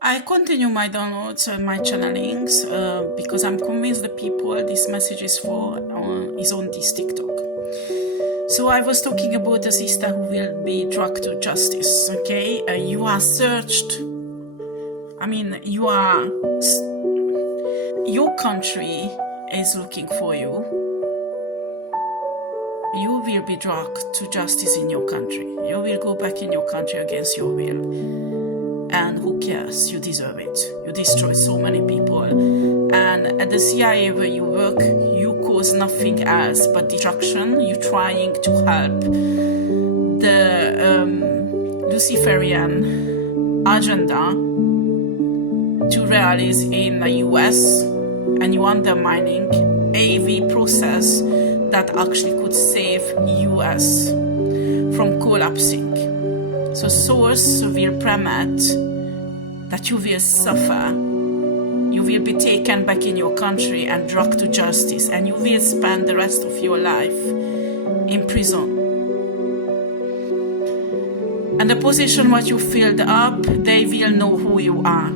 I continue my downloads and my channelings because I'm convinced the people this message is for is on this TikTok. So I was talking about the sister who will be dragged to justice. Okay, you are searched. I mean, your country is looking for you. You will be dragged to justice in your country. You will go back in your country against your will. And who cares? You deserve it. You destroy so many people. And at the CIA where you work, you cause nothing else but destruction. You're trying to help the Luciferian agenda to realize in the US, and you undermining AV process that actually could save US from collapsing. So source will permit that you will suffer. You will be taken back in your country and dragged to justice, and you will spend the rest of your life in prison. And the position what you filled up, they will know who you are.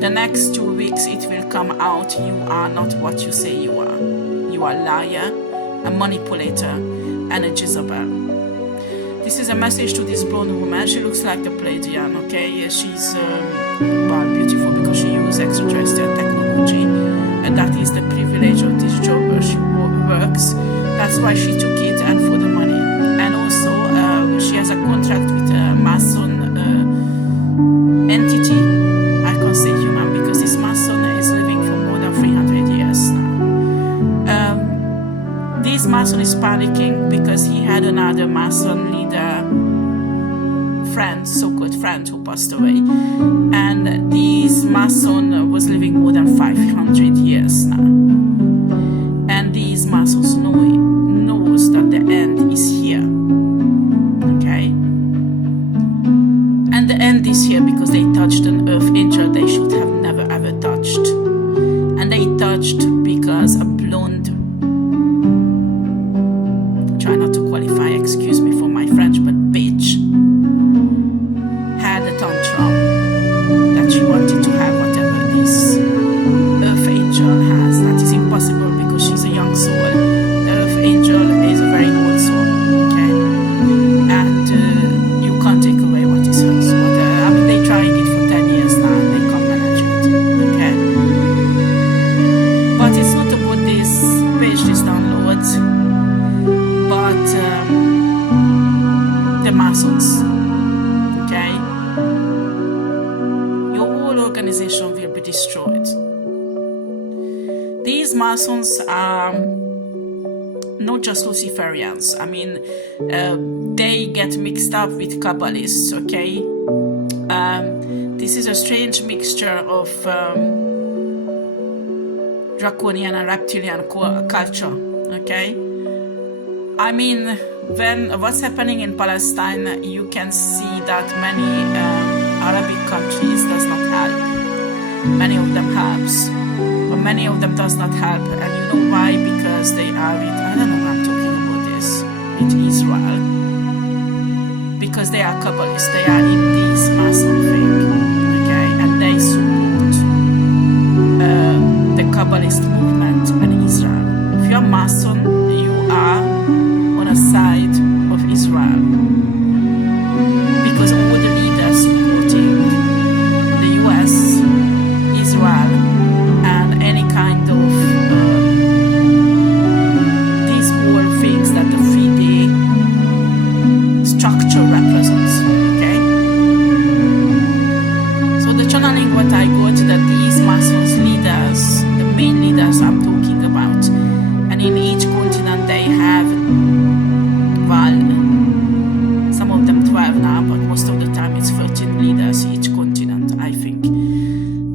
The next 2 weeks it will come out, you are not what you say you are. You are a liar, a manipulator, and a Jezebel. This is a message to this blonde woman. She looks like the Pleiadian, okay? She's beautiful because she uses extraterrestrial technology, and that is the privilege of this job where she works. That's why she took it, and for the money. And also, she has a contract with a Mason entity. I can't say human because this Mason is living for more than 300 years now. This Mason is panicking because he had another Mason leader friend, so-called friend, who passed away. And this Mason was living more than 500 years now. And these Masons knows that the end is here. Okay? And the end is here because they touched an earth angel they should have never ever touched. And they touched because a blonde, try not to qualify, excuse me for my French, but bitch, had a tantrum that she wanted to have whatever this earth angel has. That is impossible because she's a young soul. The earth angel is a very old soul, okay? And you can't take away what is hers. But, they tried it for 10 years now and they can't manage it, okay? But it's not about this page, this download, but the Masons, okay? Your whole organization will be destroyed. These Masons are not just Luciferians. I mean, they get mixed up with Kabbalists, okay? This is a strange mixture of draconian and reptilian culture, okay? I mean, when what's happening in Palestine, you can see that many Arabic countries does not help. Many of them helps, but many of them does not help. And you know why? Because they are with, I don't know why I'm talking about this, with Israel. Because they are Kabbalists, they are in this Mason thing, okay? And they support the Kabbalist movement and Israel. If you're Mason, you are on a side of Israel. Because all the leaders supporting the US, Israel, and any kind of these all things that the 3D structure represents, okay? So the channeling what I got that these Masons leaders, the main leaders I'm talking about, and in each continent they have, well, some of them 12 now, but most of the time it's 13 leaders each continent, I think.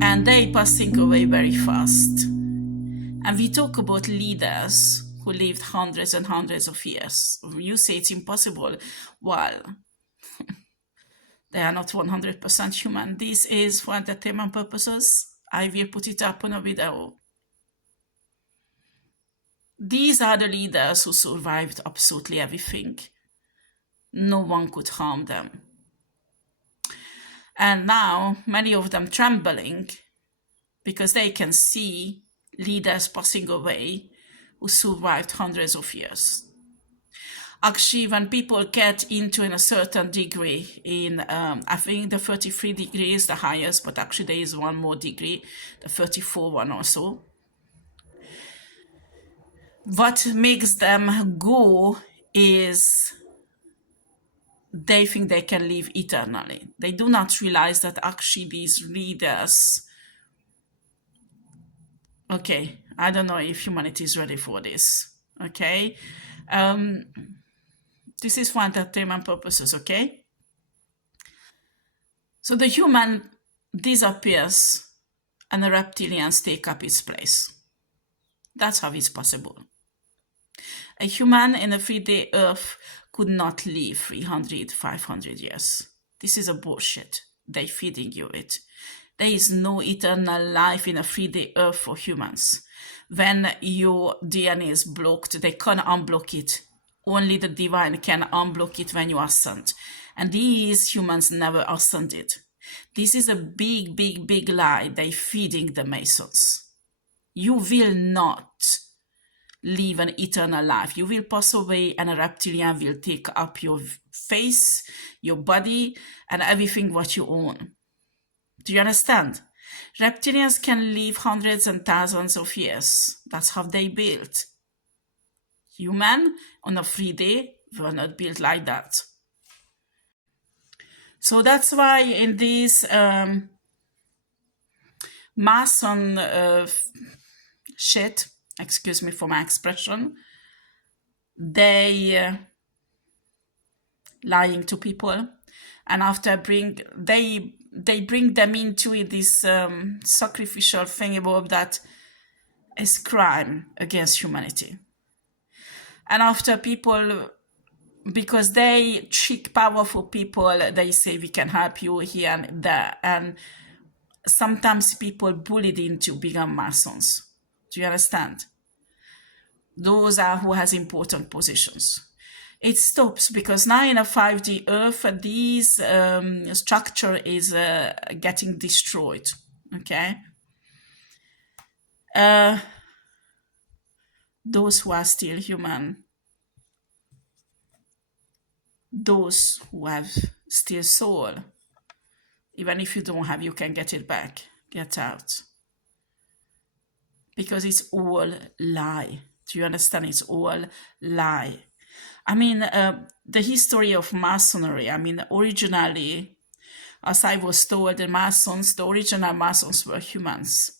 And they passing away very fast. And we talk about leaders who lived hundreds and hundreds of years. You say it's impossible. Well, they are not 100% human. This is for entertainment purposes. I will put it up on a video. These are the leaders who survived absolutely everything. No one could harm them. And now many of them trembling because they can see leaders passing away who survived hundreds of years. Actually, when people get into in a certain degree, I think the 33 degree is the highest, but actually there is one more degree, the 34 one also. What makes them go is they think they can live eternally. They do not realize that actually these leaders, okay, I don't know if humanity is ready for this, okay? This is for entertainment purposes, okay? So the human disappears and the reptilians take up its place. That's how it's possible. A human in a 3D Earth could not live 300, 500 years. This is a bullshit. They're feeding you it. There is no eternal life in a 3D Earth for humans. When your DNA is blocked, they can't unblock it. Only the divine can unblock it when you ascend. And these humans never ascended. This is a big, big, big lie they're feeding the Masons. You will not live an eternal life. You will pass away and a reptilian will take up your face, your body, and everything what you own. Do you understand? Reptilians can live hundreds and thousands of years. That's how they built. Human on a 3D were not built like that. So that's why in this Mason shit, excuse me for my expression, they lying to people, and after they bring them into this sacrificial thing about that is crime against humanity. And after people, because they trick powerful people, they say we can help you here and there, and sometimes people bullied into become Masons. Do you understand? Those are who has important positions. It stops because now in a 5D Earth, this structure is getting destroyed. Okay. Those who are still human, those who have still soul, even if you don't have, you can get it back. Get out. Because it's all lie. Do you understand? It's all lie. I mean, the history of Masonry, I mean, originally, as I was told, the original Masons were humans.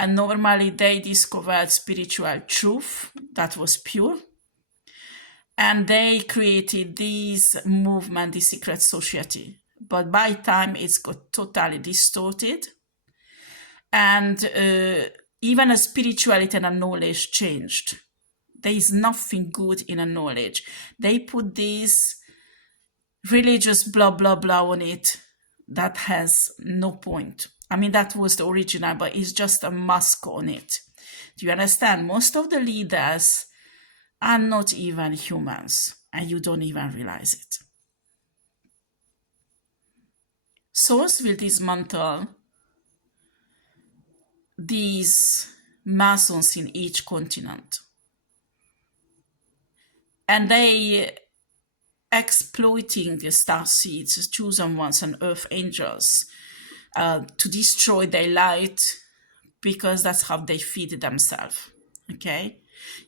And normally they discovered spiritual truth that was pure. And they created this movement, the secret society. But by time it's got totally distorted. And even a spirituality and a knowledge changed. There is nothing good in a knowledge. They put this religious blah, blah, blah on it that has no point. I mean, that was the original, but it's just a mask on it. Do you understand? Most of the leaders are not even humans, and you don't even realize it. Source will dismantle these Masons in each continent. And they exploiting the star seeds, chosen ones, and earth angels to destroy their light, because that's how they feed themselves. Okay,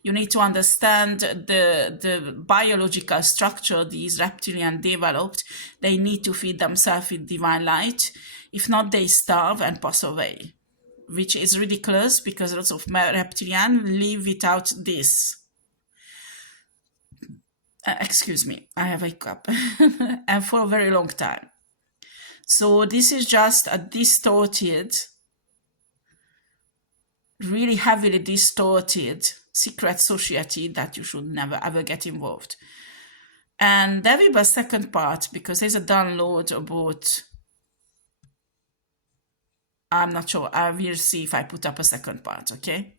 you need to understand the biological structure these reptilians developed. They need to feed themselves with divine light. If not, they starve and pass away, which is ridiculous because lots of reptilians live without this. Excuse me, I have a hiccup. And for a very long time. So this is just a distorted, really heavily distorted secret society that you should never ever get involved. And there will be a second part because there's a download about, I'm not sure, I will see if I put up a second part, okay?